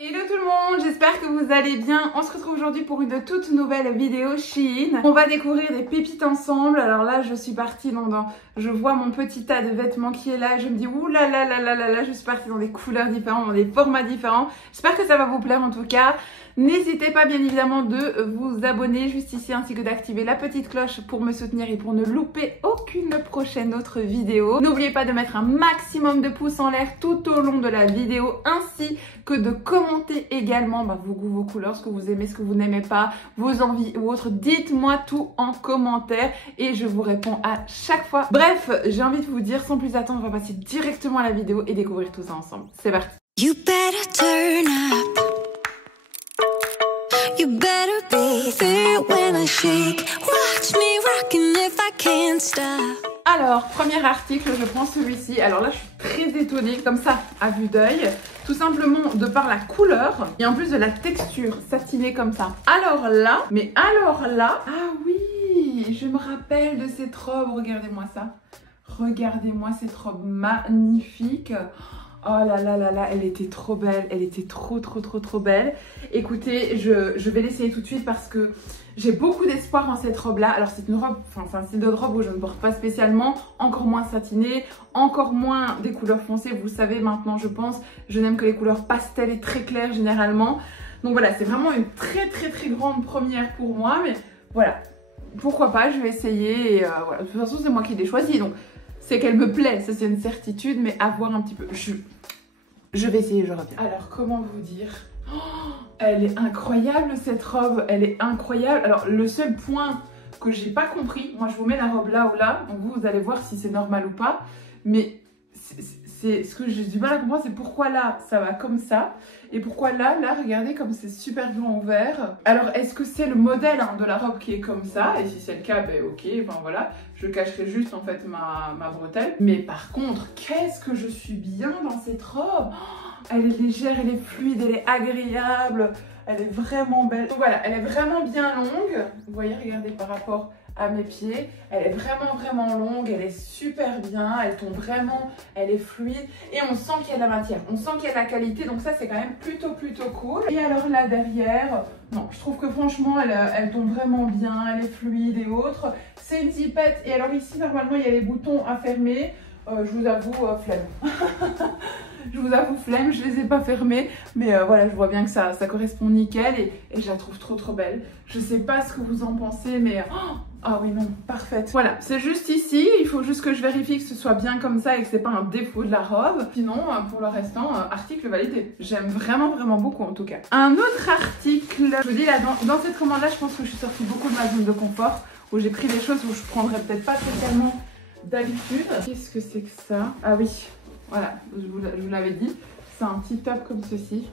Hello tout le monde, j'espère que vous allez bien. On se retrouve aujourd'hui pour une toute nouvelle vidéo Shein. On va découvrir des pépites ensemble. Alors là, je suis partie je vois mon petit tas de vêtements qui est là et je me dis ouh là là là là là là, je suis partie dans des couleurs différentes, dans des formats différents. J'espère que ça va vous plaire en tout cas. N'hésitez pas bien évidemment de vous abonner juste ici ainsi que d'activer la petite cloche pour me soutenir et pour ne louper aucune prochaine autre vidéo. N'oubliez pas de mettre un maximum de pouces en l'air tout au long de la vidéo ainsi que de commenter également vos goûts, vos couleurs, ce que vous aimez, ce que vous n'aimez pas, vos envies ou autres. Dites-moi tout en commentaire et je vous réponds à chaque fois. Bref, j'ai envie de vous dire sans plus attendre, on va passer directement à la vidéo et découvrir tout ça ensemble. C'est parti. You better turn up. You better be there when I shake. Watch me rockin' if I can't stop. Alors, premier article, je prends celui-ci. Alors là, je suis très étonnée, comme ça, à vue d'œil. Tout simplement de par la couleur et en plus de la texture satinée comme ça. Alors là, ah oui, je me rappelle de cette robe. Regardez-moi ça. Regardez-moi cette robe magnifique. Oh là là là là, elle était trop belle, elle était trop belle. Écoutez, je vais l'essayer tout de suite parce que j'ai beaucoup d'espoir en cette robe-là. Alors c'est une robe, c'est un style de robe où je ne porte pas spécialement, encore moins satinée, encore moins des couleurs foncées. Vous savez maintenant, je pense, je n'aime que les couleurs pastel et très claires généralement. Donc voilà, c'est vraiment une très grande première pour moi, mais voilà, pourquoi pas, je vais essayer. Et voilà. De toute façon, c'est moi qui l'ai choisi, donc c'est qu'elle me plaît, ça c'est une certitude, mais à voir un petit peu. Je vais essayer, je reviens. Alors, comment vous dire? Oh, elle est incroyable cette robe, elle est incroyable. Alors, le seul point que j'ai pas compris, moi je vous mets la robe là ou là, donc vous allez voir si c'est normal ou pas, mais c'est ce que j'ai du mal à comprendre, c'est pourquoi là ça va comme ça et pourquoi là regardez comme c'est super grand ouvert. Alors est-ce que c'est le modèle de la robe qui est comme ça, et si c'est le cas, ben ok, enfin voilà, je cacherai juste en fait ma bretelle. Mais par contre, qu'est-ce que je suis bien dans cette robe. Oh, elle est légère, elle est fluide, elle est agréable, elle est vraiment belle. Donc voilà, elle est vraiment bien longue, vous voyez, regardez par rapport à mes pieds, elle est vraiment longue, elle est super bien, elle tombe vraiment, elle est fluide et on sent qu'il y a de la matière, on sent qu'il y a de la qualité, donc ça c'est quand même plutôt cool. Et alors là derrière, non, je trouve que franchement elle tombe vraiment bien, elle est fluide et autres. C'est une zipette et alors ici normalement il y a les boutons à fermer, je vous avoue flemme. Je vous avoue flemme, je les ai pas fermés, mais voilà, je vois bien que ça correspond nickel et je la trouve trop belle. Je sais pas ce que vous en pensez, mais ah oui non, parfaite. Voilà, c'est juste ici, il faut juste que je vérifie que ce soit bien comme ça et que c'est pas un défaut de la robe. Sinon, pour le restant, article validé. J'aime vraiment beaucoup en tout cas. Un autre article, je vous dis là, dans cette commande-là, je pense que je suis sortie beaucoup de ma zone de confort, où j'ai pris des choses où je prendrais peut-être pas spécialement d'habitude. Qu'est-ce que c'est que ça? Ah oui. Voilà, je vous l'avais dit, c'est un petit top comme ceci.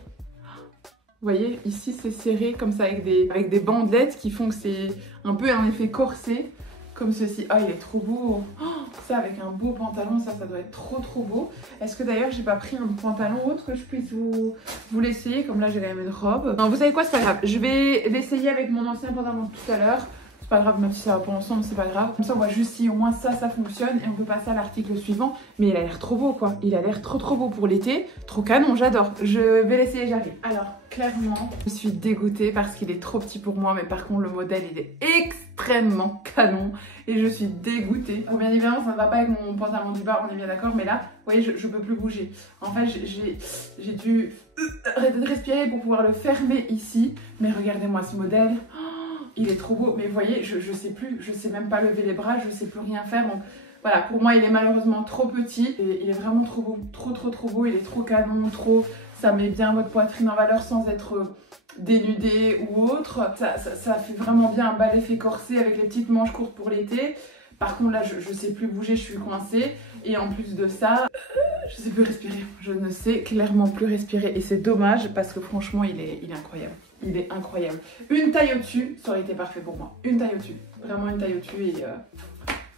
Vous voyez, ici c'est serré comme ça avec des bandelettes qui font que c'est un peu un effet corset comme ceci. Ah, il est trop beau. Oh, ça avec un beau pantalon, ça doit être trop beau. Est-ce que d'ailleurs j'ai pas pris un pantalon autre que je puisse vous l'essayer? Comme là j'ai quand même une robe. Non, vous savez quoi, c'est pas grave. Je vais l'essayer avec mon ancien pantalon tout à l'heure. C'est pas grave, même si ça va pas ensemble, c'est pas grave. Comme ça, on voit juste si au moins ça fonctionne et on peut passer à l'article suivant. Mais il a l'air trop beau, quoi. Il a l'air trop beau pour l'été. Trop canon, j'adore. Je vais l'essayer, j'arrive. Alors, clairement, je suis dégoûtée parce qu'il est trop petit pour moi. Mais par contre, le modèle, il est extrêmement canon. Et je suis dégoûtée. Alors, bien évidemment, ça ne va pas avec mon pantalon du bas, on est bien d'accord. Mais là, vous voyez, je peux plus bouger. En fait, j'ai dû arrêter de respirer pour pouvoir le fermer ici. Mais regardez-moi ce modèle. Il est trop beau, mais vous voyez, je sais plus, je sais même pas lever les bras, je sais plus rien faire. Donc voilà, pour moi, il est malheureusement trop petit. Et il est vraiment trop beau, trop beau. Il est trop canon, ça met bien votre poitrine en valeur sans être dénudé ou autre. Ça fait vraiment bien un bel effet corset avec les petites manches courtes pour l'été. Par contre là, je sais plus bouger, je suis coincée. Et en plus de ça, je sais plus respirer. Je ne sais clairement plus respirer. Et c'est dommage parce que franchement, il est incroyable. Il est incroyable. Une taille au-dessus, ça aurait été parfait pour moi. Une taille au-dessus. Vraiment une taille au-dessus. Et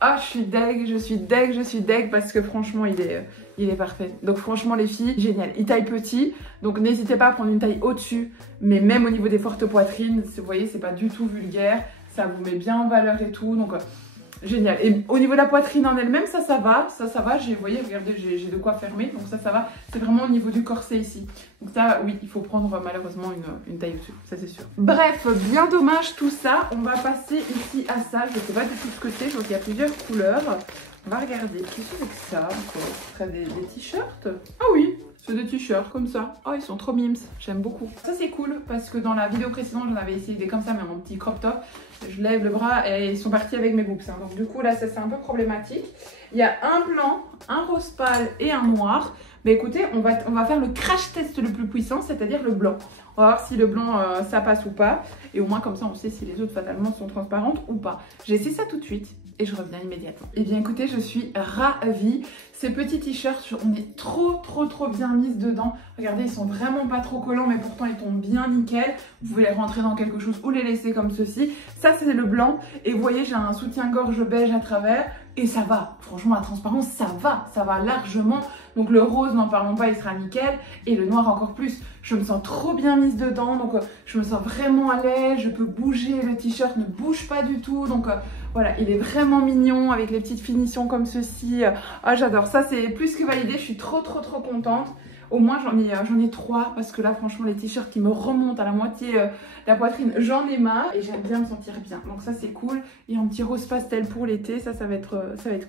ah, je suis deg parce que franchement, il est parfait. Donc franchement, les filles, génial. Il taille petit. Donc n'hésitez pas à prendre une taille au-dessus. Mais même au niveau des fortes poitrines, vous voyez, c'est pas du tout vulgaire. Ça vous met bien en valeur et tout. Donc génial. Et au niveau de la poitrine en elle-même, ça va. Ça va. Vous voyez, regardez, j'ai de quoi fermer. Donc ça va. C'est vraiment au niveau du corset ici. Donc ça, oui, il faut prendre malheureusement une taille au-dessus. Ça, c'est sûr. Bref, bien dommage tout ça. On va passer ici à ça. Je ne sais pas du tout ce que c'est. Je vois qu'il y a plusieurs couleurs. On va regarder. Qu'est-ce que c'est que ça? Ce serait des t-shirts? Ah oui, c'est des t-shirts comme ça. Oh, ils sont trop mimes. J'aime beaucoup. Ça, c'est cool parce que dans la vidéo précédente, j'en avais essayé des comme ça, mais mon petit crop top. Je lève le bras et ils sont partis avec mes boobs. Hein. Donc du coup, là, ça, c'est un peu problématique. Il y a un blanc, un rose pâle et un noir. Mais écoutez, on va faire le crash test le plus puissant, c'est-à-dire le blanc. On va voir si le blanc, ça passe ou pas. Et au moins, comme ça, on sait si les autres, fatalement, sont transparentes ou pas. J'essaie ça tout de suite et je reviens immédiatement. Et bien, écoutez, je suis ravie. Ces petits t-shirts, on est trop bien mises dedans. Regardez, ils sont vraiment pas trop collants, mais pourtant, ils tombent bien nickel. Vous pouvez les rentrer dans quelque chose ou les laisser comme ceci. Ça, c'est le blanc. Et vous voyez, j'ai un soutien-gorge beige à travers. Et ça va, franchement la transparence ça va largement. Donc le rose, n'en parlons pas, il sera nickel. Et le noir encore plus. Je me sens trop bien mise dedans, donc je me sens vraiment à l'aise. Je peux bouger, le t-shirt ne bouge pas du tout. Donc voilà, il est vraiment mignon avec les petites finitions comme ceci. Ah j'adore, ça c'est plus que validé, je suis trop contente. Au moins j'en ai 3 parce que là franchement les t-shirts qui me remontent à la moitié de la poitrine, j'en ai marre et j'aime bien me sentir bien. Donc ça c'est cool. Et un petit rose pastel pour l'été, ça va être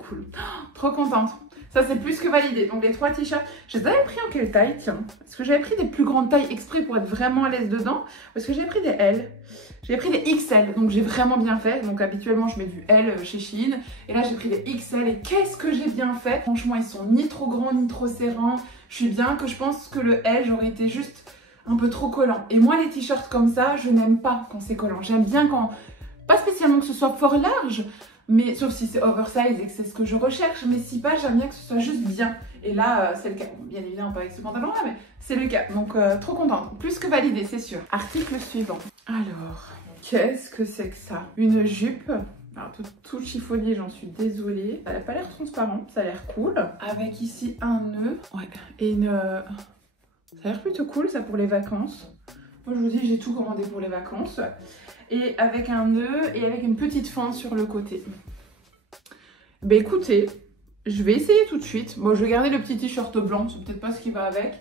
cool. Oh, trop contente. Ça c'est plus que validé. Donc les 3 t-shirts, je les avais pris en quelle taille? Tiens, parce que j'avais pris des plus grandes tailles exprès pour être vraiment à l'aise dedans. Parce que j'avais pris des L, j'avais pris des XL, donc j'ai vraiment bien fait. Donc habituellement je mets du L chez Shein. Et là j'ai pris des XL et qu'est-ce que j'ai bien fait. Franchement ils sont ni trop grands ni trop serrants. Je suis bien que je pense que le L j'aurais été juste un peu trop collant. Et moi les t-shirts comme ça, je n'aime pas quand c'est collant. J'aime bien quand, pas spécialement que ce soit fort large, mais sauf si c'est oversize et que c'est ce que je recherche, mais si pas, j'aime bien que ce soit juste bien. Et là, c'est le cas. Bon, bien évidemment, pas avec ce pantalon-là, mais c'est le cas. Donc, trop contente. Plus que validé, c'est sûr. Article suivant. Alors, qu'est-ce que c'est que ça? Une jupe. Alors, tout chiffonnier, j'en suis désolée. Ça n'a pas l'air transparent, ça a l'air cool. Avec ici un nœud. Ouais. Et une... Ça a l'air plutôt cool, ça, pour les vacances. Moi, je vous dis, j'ai tout commandé pour les vacances. Et avec un nœud et avec une petite fente sur le côté. Ben écoutez, je vais essayer tout de suite. Bon, je vais garder le petit t-shirt blanc, c'est peut-être pas ce qui va avec.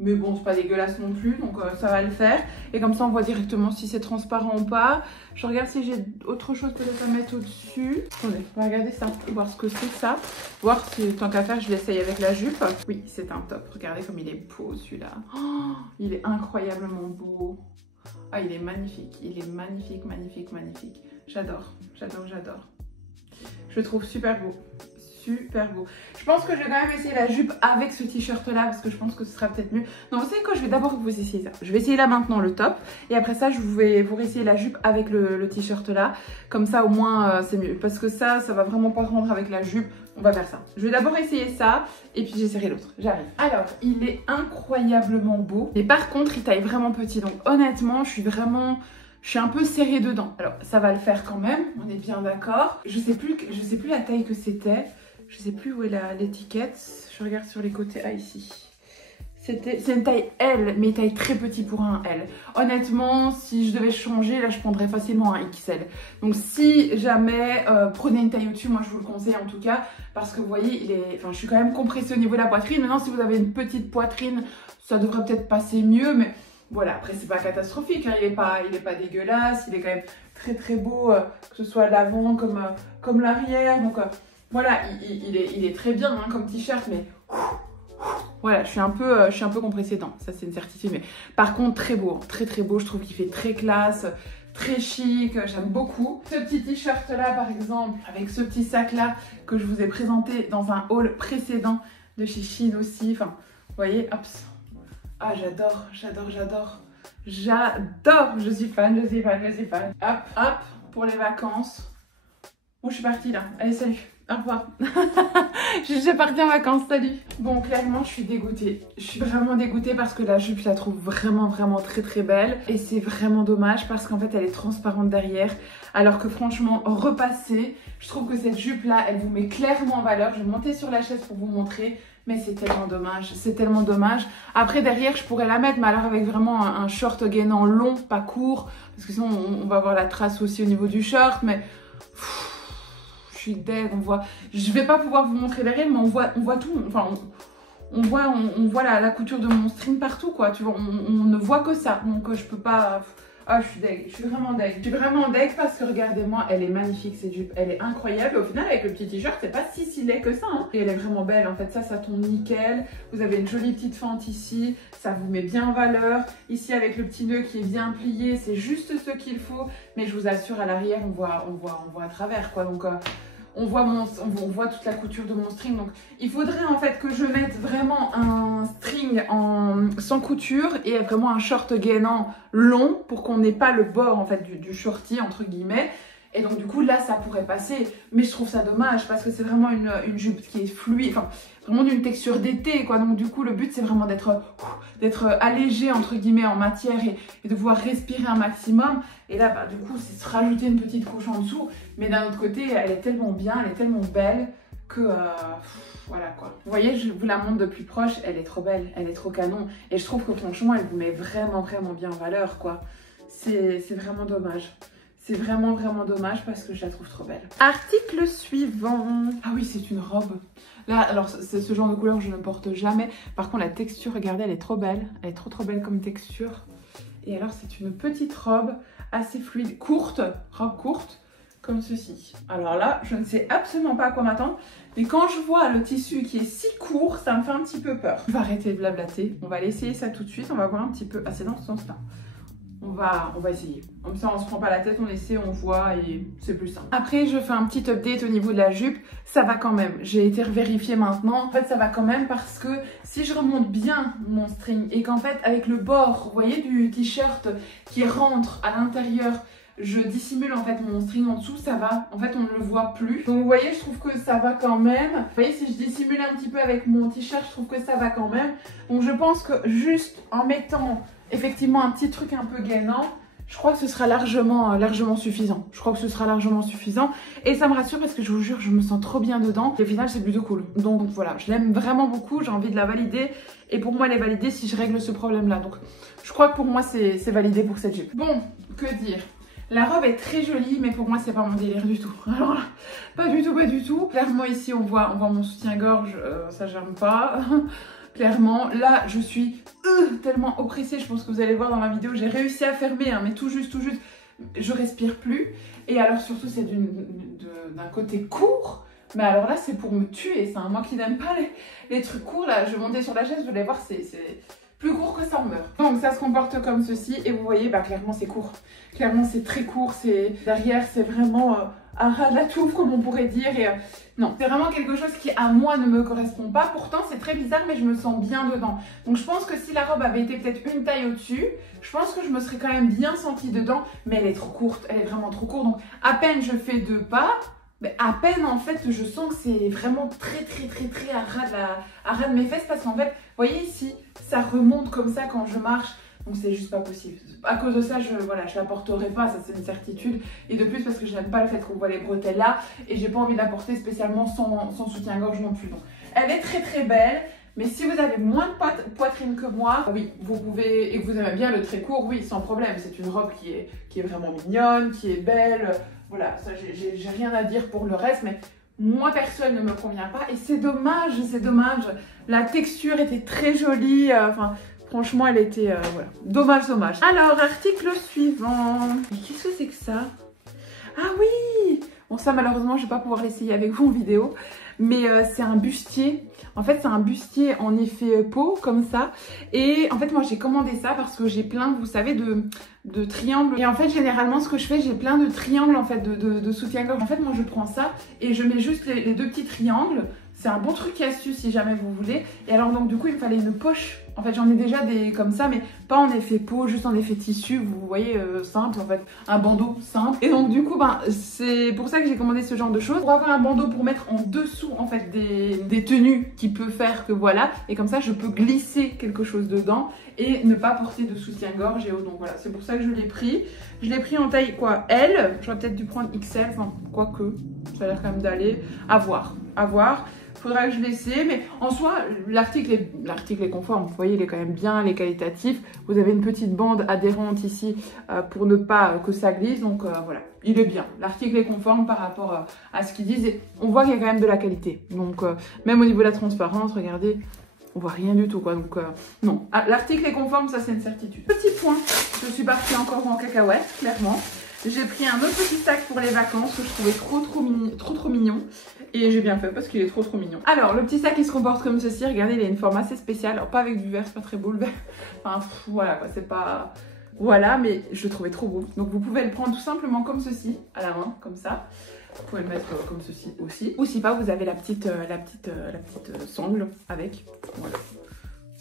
Mais bon, c'est pas dégueulasse non plus, donc ça va le faire. Et comme ça, on voit directement si c'est transparent ou pas. Je regarde si j'ai autre chose peut-être à mettre au-dessus. Attendez, on va regarder ça, voir ce que c'est ça. Voir si, tant qu'à faire, je l'essaye avec la jupe. Oui, c'est un top. Regardez comme il est beau celui-là. Oh, il est incroyablement beau. Ah, il est magnifique. Il est magnifique. J'adore. Je le trouve super beau. Super beau. Je pense que je vais quand même essayer la jupe avec ce t-shirt là parce que je pense que ce sera peut-être mieux. Non, vous savez quoi, je vais d'abord vous essayer ça. Je vais essayer là maintenant le top et après ça je vais vous réessayer la jupe avec le t-shirt là. Comme ça au moins c'est mieux parce que ça va vraiment pas rendre avec la jupe. On va faire ça. Je vais d'abord essayer ça et puis j'essaierai l'autre. J'arrive. Alors, il est incroyablement beau. Mais par contre, il taille vraiment petit. Donc honnêtement, je suis un peu serrée dedans. Alors, ça va le faire quand même. On est bien d'accord. Je sais plus la taille que c'était. Je sais plus où est l'étiquette. Je regarde sur les côtés. Ah, ici. C'est une taille L, mais taille très petit pour un L. Honnêtement, si je devais changer, là, je prendrais facilement un XL. Donc, si jamais, prenez une taille au-dessus, moi, je vous le conseille en tout cas, parce que vous voyez, je suis quand même compressée au niveau de la poitrine. Maintenant, si vous avez une petite poitrine, ça devrait peut-être passer mieux, mais voilà, après, c'est pas catastrophique, hein. Il est pas dégueulasse, il est quand même très beau, que ce soit l'avant comme l'arrière. Donc, voilà, il est très bien hein, comme t-shirt, mais... Voilà, je suis un peu compressée dedans, ça c'est une certitude. Mais par contre, très beau, très beau. Je trouve qu'il fait très classe, très chic, j'aime beaucoup. Ce petit t-shirt là, par exemple, avec ce petit sac là que je vous ai présenté dans un haul précédent de chez Shein aussi. Enfin, vous voyez, hop. Ah, j'adore. Je suis fan. Hop, pour les vacances. Bon, je suis partie là. Allez, salut. Au revoir. Je suis partie en vacances, salut. Bon, clairement, je suis dégoûtée. Je suis vraiment dégoûtée parce que la jupe, je la trouve vraiment très belle. Et c'est vraiment dommage parce qu'en fait, elle est transparente derrière. Alors que franchement, repasser, je trouve que cette jupe-là, elle vous met clairement en valeur. Je vais monter sur la chaise pour vous montrer. Mais c'est tellement dommage. Après, derrière, je pourrais la mettre, mais alors avec vraiment un short gainant long, pas court. Parce que sinon, on va avoir la trace aussi au niveau du short. Mais... suis deg, on voit, je vais pas pouvoir vous montrer derrière, mais on voit tout, enfin on voit la couture de mon string partout quoi, tu vois, on ne voit que ça, donc je peux pas... Ah, je suis deg, je suis vraiment deg. Je suis vraiment deg parce que regardez-moi, elle est magnifique cette jupe, elle est incroyable. Au final, avec le petit t-shirt, c'est pas si laid que ça. Hein. Et elle est vraiment belle, en fait, ça tombe nickel. Vous avez une jolie petite fente ici, ça vous met bien en valeur. Ici, avec le petit nœud qui est bien plié, c'est juste ce qu'il faut. Mais je vous assure, à l'arrière, on voit à travers, quoi. Donc, on voit toute la couture de mon string. Donc, il faudrait en fait que je mette vraiment un string sans couture et vraiment un short gainant long pour qu'on n'ait pas le bord en fait du shorty entre guillemets. Et donc du coup là ça pourrait passer, mais je trouve ça dommage parce que c'est vraiment une jupe qui est fluide, enfin vraiment d'une texture d'été quoi. Donc du coup le but c'est vraiment d'être allégé entre guillemets en matière et de pouvoir respirer un maximum. Et là bah, du coup c'est se rajouter une petite couche en dessous, mais d'un autre côté elle est tellement bien, elle est tellement belle que voilà quoi. Vous voyez, je vous la montre de plus proche, elle est trop belle, elle est trop canon. Et je trouve que franchement elle vous met vraiment bien en valeur quoi. C'est vraiment dommage. C'est vraiment dommage parce que je la trouve trop belle. Article suivant. Ah oui, c'est une robe. Là, alors c'est ce genre de couleur que je ne porte jamais. Par contre, la texture, regardez, elle est trop belle. Elle est trop belle comme texture. Et alors, c'est une petite robe assez fluide, courte, robe courte, comme ceci. Alors là, je ne sais absolument pas à quoi m'attendre. Mais quand je vois le tissu qui est si court, ça me fait un petit peu peur. On va arrêter de blablater. On va aller essayer ça tout de suite. On va voir un petit peu. Ah, c'est dans ce sens-là. On va essayer. Comme ça, on se prend pas la tête, on essaie, on voit et c'est plus simple. Après, je fais un petit update au niveau de la jupe. Ça va quand même. J'ai été vérifier maintenant. En fait, ça va quand même parce que si je remonte bien mon string et qu'en fait, avec le bord, vous voyez, du t-shirt qui rentre à l'intérieur, je dissimule en fait mon string en dessous, ça va. En fait, on ne le voit plus. Donc, vous voyez, je trouve que ça va quand même. Vous voyez, si je dissimule un petit peu avec mon t-shirt, je trouve que ça va quand même. Donc, je pense que juste en mettant effectivement un petit truc un peu gainant, je crois que ce sera largement suffisant. Je crois que ce sera largement suffisant. Et ça me rassure parce que je vous jure, je me sens trop bien dedans. Et au final, c'est plutôt cool. Donc voilà, je l'aime vraiment beaucoup. J'ai envie de la valider. Et pour moi, elle est validée si je règle ce problème-là. Donc je crois que pour moi, c'est validé pour cette jupe. Bon, que dire ? La robe est très jolie, mais pour moi, c'est pas mon délire du tout. Alors là, pas du tout. Clairement, ici, on voit mon soutien-gorge. Ça, j'aime pas. Clairement, là, je suis tellement oppressée. Je pense que vous allez voir dans la vidéo, j'ai réussi à fermer, hein, mais tout juste. Je respire plus. Et alors, surtout, c'est d'un côté court. Mais alors là, c'est pour me tuer. C'est moi qui n'aime pas les trucs courts. Là, je montais sur la chaise, je voulais voir, c'est plus court que ça en meurt. Donc, ça se comporte comme ceci. Et vous voyez, bah, clairement, c'est court. Clairement, c'est très court. Derrière, c'est vraiment un ras de la touffe, comme on pourrait dire. Et non, c'est vraiment quelque chose qui, à moi, ne me correspond pas. Pourtant, c'est très bizarre, mais je me sens bien dedans. Donc, je pense que si la robe avait été peut-être une taille au-dessus, je pense que je me serais quand même bien sentie dedans. Mais elle est trop courte. Elle est vraiment trop courte. Donc, à peine je fais 2 pas. Mais à peine en fait je sens que c'est vraiment très à ras de mes fesses parce qu'en fait vous voyez ici ça remonte comme ça quand je marche, donc c'est juste pas possible. À cause de ça je la porterai pas, ça c'est une certitude, et de plus parce que je n'aime pas le fait qu'on voit les bretelles là et j'ai pas envie de la porter spécialement sans soutien-gorge non plus. Donc elle est très belle. Mais si vous avez moins de poitrine que moi, oui, vous pouvez, et que vous aimez bien le très court, oui, sans problème. C'est une robe qui est vraiment mignonne, qui est belle. Voilà, ça, j'ai rien à dire pour le reste, mais moi, perso, elle ne me convient pas. Et c'est dommage. La texture était très jolie. Enfin, franchement, elle était, voilà, dommage. Alors, article suivant. Mais qu'est-ce que c'est que ça? Ah oui! Bon, ça, malheureusement, je ne vais pas pouvoir l'essayer avec vous en vidéo. Mais c'est un bustier. En fait, c'est un bustier en effet peau, comme ça. Et en fait, moi, j'ai commandé ça parce que j'ai plein, vous savez, de triangles. Et en fait, généralement, ce que je fais, j'ai plein de triangles, en fait, de soutien-gorge. En fait, moi, je prends ça et je mets juste les 2 petits triangles. C'est un bon truc et astuce si jamais vous voulez. Et alors, donc, du coup, il me fallait une poche. En fait, j'en ai déjà des comme ça, mais pas en effet peau, juste en effet tissu, vous voyez, simple, en fait, un bandeau simple. Et donc, du coup, ben, c'est pour ça que j'ai commandé ce genre de choses. Pour avoir un bandeau pour mettre en dessous, en fait, des tenues qui peut faire que voilà. Et comme ça, je peux glisser quelque chose dedans et ne pas porter de soutien-gorge et autres. Donc voilà, c'est pour ça que je l'ai pris. Je l'ai pris en taille, quoi, L. J'aurais peut-être dû prendre XL, enfin, quoique, ça a l'air quand même d'aller. À voir. Faudra que je l'essaie, mais en soi, l'article est conforme. Vous voyez, il est quand même bien, il est qualitatif. Vous avez une petite bande adhérente ici pour ne pas que ça glisse. Donc voilà, il est bien. L'article est conforme par rapport à ce qu'ils disent. Et on voit qu'il y a quand même de la qualité. Donc même au niveau de la transparence, regardez, on voit rien du tout quoi. Donc non, l'article est conforme, ça c'est une certitude. Petit point, je suis partie encore en cacahuète, clairement. J'ai pris un autre petit sac pour les vacances que je trouvais trop mignon. Et j'ai bien fait parce qu'il est trop mignon. Alors, le petit sac il se comporte comme ceci. Regardez, il a une forme assez spéciale. Alors, pas avec du verre, c'est pas très beau le verre. Enfin, voilà quoi, c'est pas... Voilà, mais je le trouvais trop beau. Donc, vous pouvez le prendre tout simplement comme ceci, à la main, comme ça. Vous pouvez le mettre comme ceci aussi. Ou si pas, vous avez la petite sangle avec. Voilà.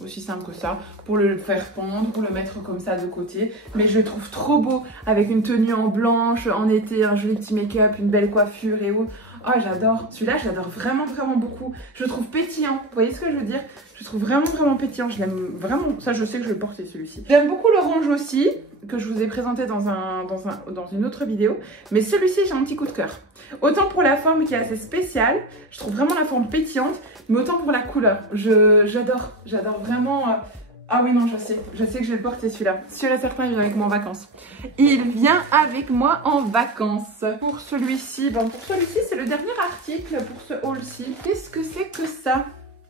Aussi simple que ça, pour le faire pendre, pour le mettre comme ça de côté. Mais je le trouve trop beau avec une tenue en blanche, en été, un joli petit make-up, une belle coiffure et où. Oh, j'adore. Celui-là, je l'adore vraiment beaucoup. Je le trouve pétillant. Vous voyez ce que je veux dire? Je le trouve vraiment pétillant. Je l'aime vraiment. Ça, je sais que je vais le porter celui-ci. J'aime beaucoup l'orange aussi, que je vous ai présenté dans une autre vidéo. Mais celui-ci, j'ai un petit coup de cœur. Autant pour la forme qui est assez spéciale, je trouve vraiment la forme pétillante, mais autant pour la couleur. J'adore vraiment... Ah oui, non, je sais que je vais le porter celui-là. Celui-là, certain, il vient avec moi en vacances. Il vient avec moi en vacances. Pour celui-ci, c'est le dernier article pour ce haul-ci. Qu'est-ce que c'est que ça?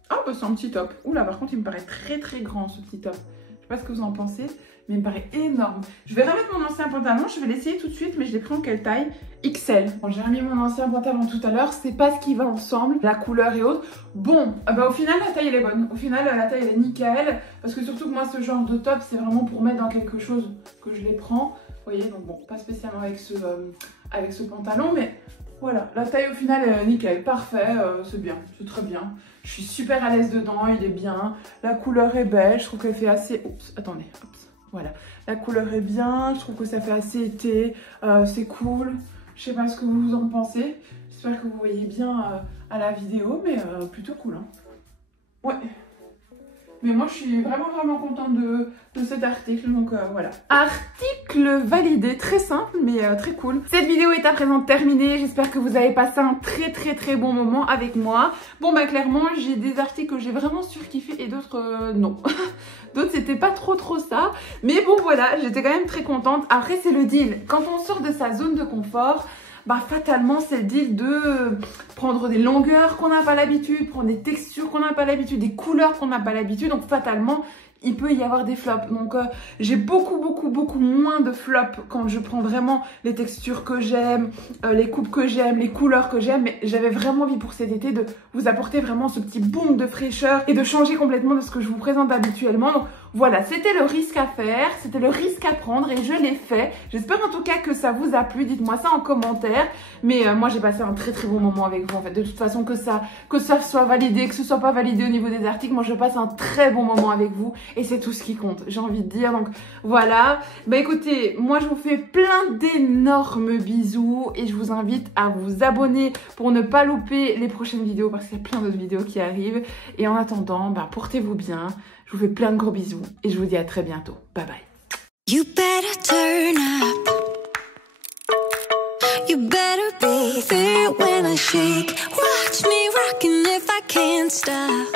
Ah, bah c'est un petit top. Oula, par contre, il me paraît très grand, ce petit top. Je sais pas ce que vous en pensez, mais il me paraît énorme. Je vais remettre mon ancien pantalon, je vais l'essayer tout de suite, mais je l'ai pris en quelle taille? XL. Bon, j'ai remis mon ancien pantalon tout à l'heure, c'est pas ce qui va ensemble, la couleur et autres. Bon, bah au final, la taille elle est bonne. Au final, la taille elle est nickel, parce que surtout que moi, ce genre de top, c'est vraiment pour mettre dans quelque chose que je les prends. Vous voyez, donc bon, pas spécialement avec ce pantalon, mais voilà, la taille au final est nickel, parfait, c'est bien, c'est très bien. Je suis super à l'aise dedans, il est bien. La couleur est belle, je trouve qu'elle fait assez... Oups, attendez, oups, voilà. La couleur est bien, je trouve que ça fait assez été, c'est cool. Je sais pas ce que vous en pensez. J'espère que vous voyez bien à la vidéo, mais plutôt cool. Hein. Ouais. Mais moi, je suis vraiment contente de cet article, donc voilà. Article validé, très simple, mais très cool. Cette vidéo est à présent terminée. J'espère que vous avez passé un très bon moment avec moi. Bon, bah clairement, j'ai des articles que j'ai vraiment surkiffé et d'autres, non. D'autres, c'était pas trop ça. Mais bon, voilà, j'étais quand même très contente. Après, c'est le deal. Quand on sort de sa zone de confort... bah fatalement c'est le deal de prendre des longueurs qu'on n'a pas l'habitude, prendre des textures qu'on n'a pas l'habitude, des couleurs qu'on n'a pas l'habitude, donc fatalement il peut y avoir des flops. Donc j'ai beaucoup moins de flops quand je prends vraiment les textures que j'aime, les coupes que j'aime, les couleurs que j'aime. Mais j'avais vraiment envie pour cet été de vous apporter vraiment ce petit boom de fraîcheur et de changer complètement de ce que je vous présente habituellement. Donc voilà, c'était le risque à faire, c'était le risque à prendre et je l'ai fait. J'espère en tout cas que ça vous a plu, dites-moi ça en commentaire. Mais moi j'ai passé un très bon moment avec vous en fait. De toute façon que ça soit validé, que ce soit pas validé au niveau des articles, moi je passe un très bon moment avec vous et c'est tout ce qui compte, j'ai envie de dire. Donc voilà, bah écoutez, moi je vous fais plein d'énormes bisous et je vous invite à vous abonner pour ne pas louper les prochaines vidéos parce qu'il y a plein d'autres vidéos qui arrivent. Et en attendant, bah portez-vous bien. Je vous fais plein de gros bisous et je vous dis à très bientôt. Bye bye. You better turn up. You better be there when I shake. Watch me rockin' if I can't stop.